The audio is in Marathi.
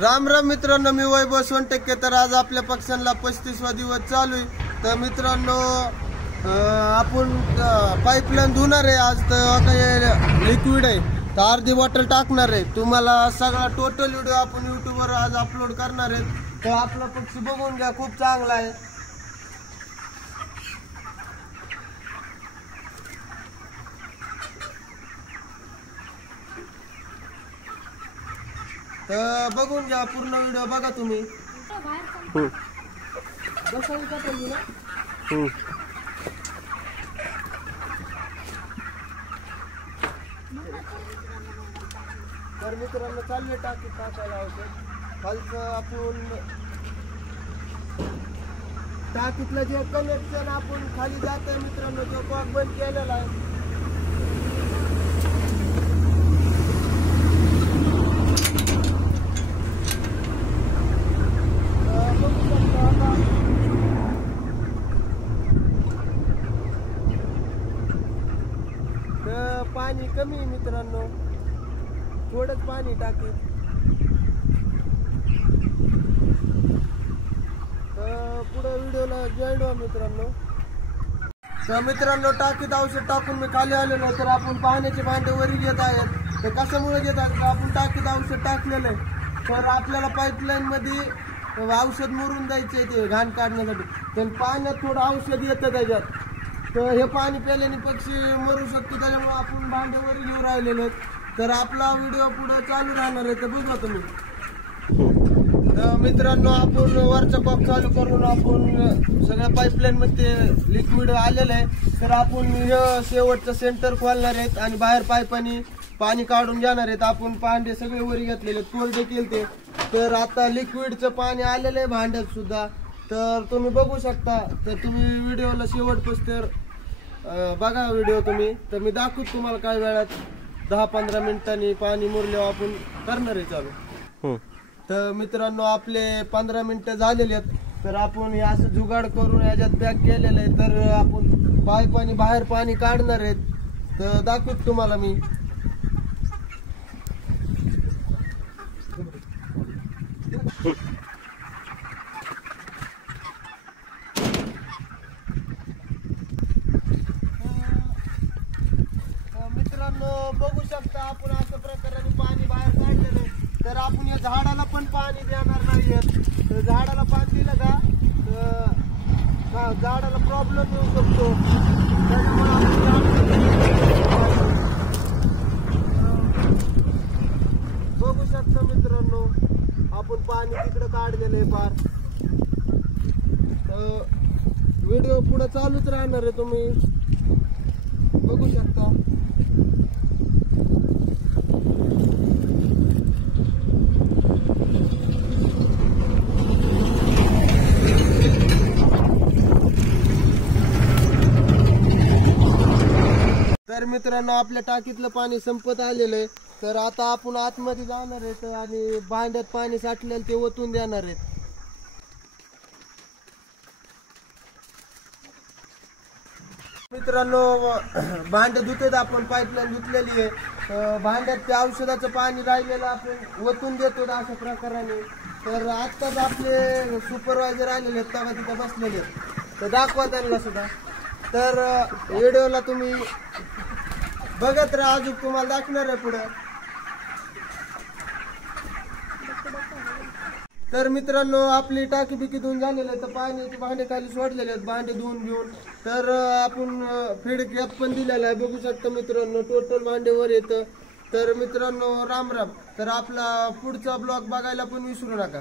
राम राम मित्रांनो, मी वैभव सोनटक्के। तर आज आपल्या पक्षांना 35वा दिवस चालू आहे। तर मित्रांनो आपण पाईपलाईन धुणार आहे आज। तर काही लिक्विड आहे, तर अर्धी बॉटल टाकणार आहे। तुम्हाला सगळा टोटल व्हिडिओ आपण यूट्यूबवर आज अपलोड करणार आहे। तर आपला पक्ष बघून घ्या, खूप चांगला आहे। तर बघून घ्या, पूर्ण व्हिडिओ बघा तुम्ही। तर मित्रांनो चालले टाकायला औषध खालचं। आपण टाकीतलं जे कनेक्शन आपण खाली जातोय मित्रांनो, तो कॉक बंद केलेला आहे। पाणी कमी आहे मित्रांनो, थोडंच पाणी टाकी। तर पुढे व्हिडिओला जॉईन व्हा मित्रांनो। तर मित्रांनो टाकीत औषध टाकून मी खाली आलेलो आहे। तर आपण पाण्याचे भांडे वरी घेत आहेत। तर कशामुळे घेत आहेत? आपण टाकीत औषध टाकलेलं आहे, तर आपल्याला पाईपलाईन मध्ये औषध मुरून द्यायचे ते घाण काढण्यासाठी। तर पाण्यात थोडं औषध येतं त्याच्यात, तर हे पाणी प्यायल्याने पक्षी मरू शकतो। त्याच्यामुळे आपण भांड्यावर घेऊन राहिलेलो आहेत। तर आपला व्हिडिओ पुढे चालू राहणार आहे, तर बघा तुम्ही। तर मित्रांनो आपण वरचा कॉक चालू करून आपण सगळ्या पाईपलाईन मध्ये लिक्विड आलेलं आहे। तर आपण हे शेवटचं सेंटर खोलणार आहेत आणि बाहेर पाईपानी पाणी काढून घेणार आहेत। आपण भांडे सगळे वरी घेतलेले, कोरडे केले। तर आता लिक्विडचं पाणी आलेलं आहे भांड्यात सुद्धा। तर तुम्ही बघू शकता। तर तुम्ही व्हिडिओला शेवटपर्यंत बघा व्हिडिओ तुम्ही। तर मी दाखवतो तुम्हाला काय वेळात 10-15 मिनिटांनी पाणी मुरल्यावर आपण करणार आहे चालू। तर मित्रांनो आपले 15 मिनिटं झालेले आहेत। तर आपण हे असं जुगाड करून याच्यात पॅक केलेलं आहे। तर आपण पाईपानी बाहेर पाणी काढणार आहेत, तर दाखवतो तुम्हाला मी। मित्रांनो बघू शकता आपण अशा प्रकारे पाणी बाहेर काढलेलं आहे। तर आपण या झाडाला पण पाणी देणार नाहीये। तर झाडाला पाणी दिलं का झाडाला प्रॉब्लेम येऊ शकतो। बघू शकता मित्रांनो आपण पाणी तिकडे काढलेलं आहे फार। व्हिडिओ पुढे चालूच राहणार आहे, तुम्ही बघू शकता। तर मित्रांनो आपल्या टाकीतलं पाणी संपत आलेलं आहे। तर आता आपण आतमध्ये जाणार आहेत आणि भांड्यात पाणी साठलेलं ते ओतून देणार आहेत। मित्रांनो भांडे धुतेत आपण, पाईपलाईन धुतलेली आहे। भांड्यात ते औषधाचं पाणी राहिलेलं आपण ओतून देतो अशा प्रकाराने। तर आत्ताच आपले सुपरवायझर आलेले आहेत, तेव्हा तिथे बसलेले आहेत, तर दाखवा त्यांना सुद्धा। तर व्हिडिओला तुम्ही बघत राहा, अजून तुम्हाला दाखवणार आहे पुढे। तर मित्रांनो आपली टाकी बिकी धुवून झालेली आहे। तर पाण्याचे भांडे खाली सोडलेले आहेत, भांडे धुवून घेऊन। तर आपण फीड कॅप पण दिलेला आहे, बघू शकता मित्रांनो। टोटल भांडेवर येतं। तर मित्रांनो राम राम। तर आपला पुढचा ब्लॉग बघायला पण विसरू नका।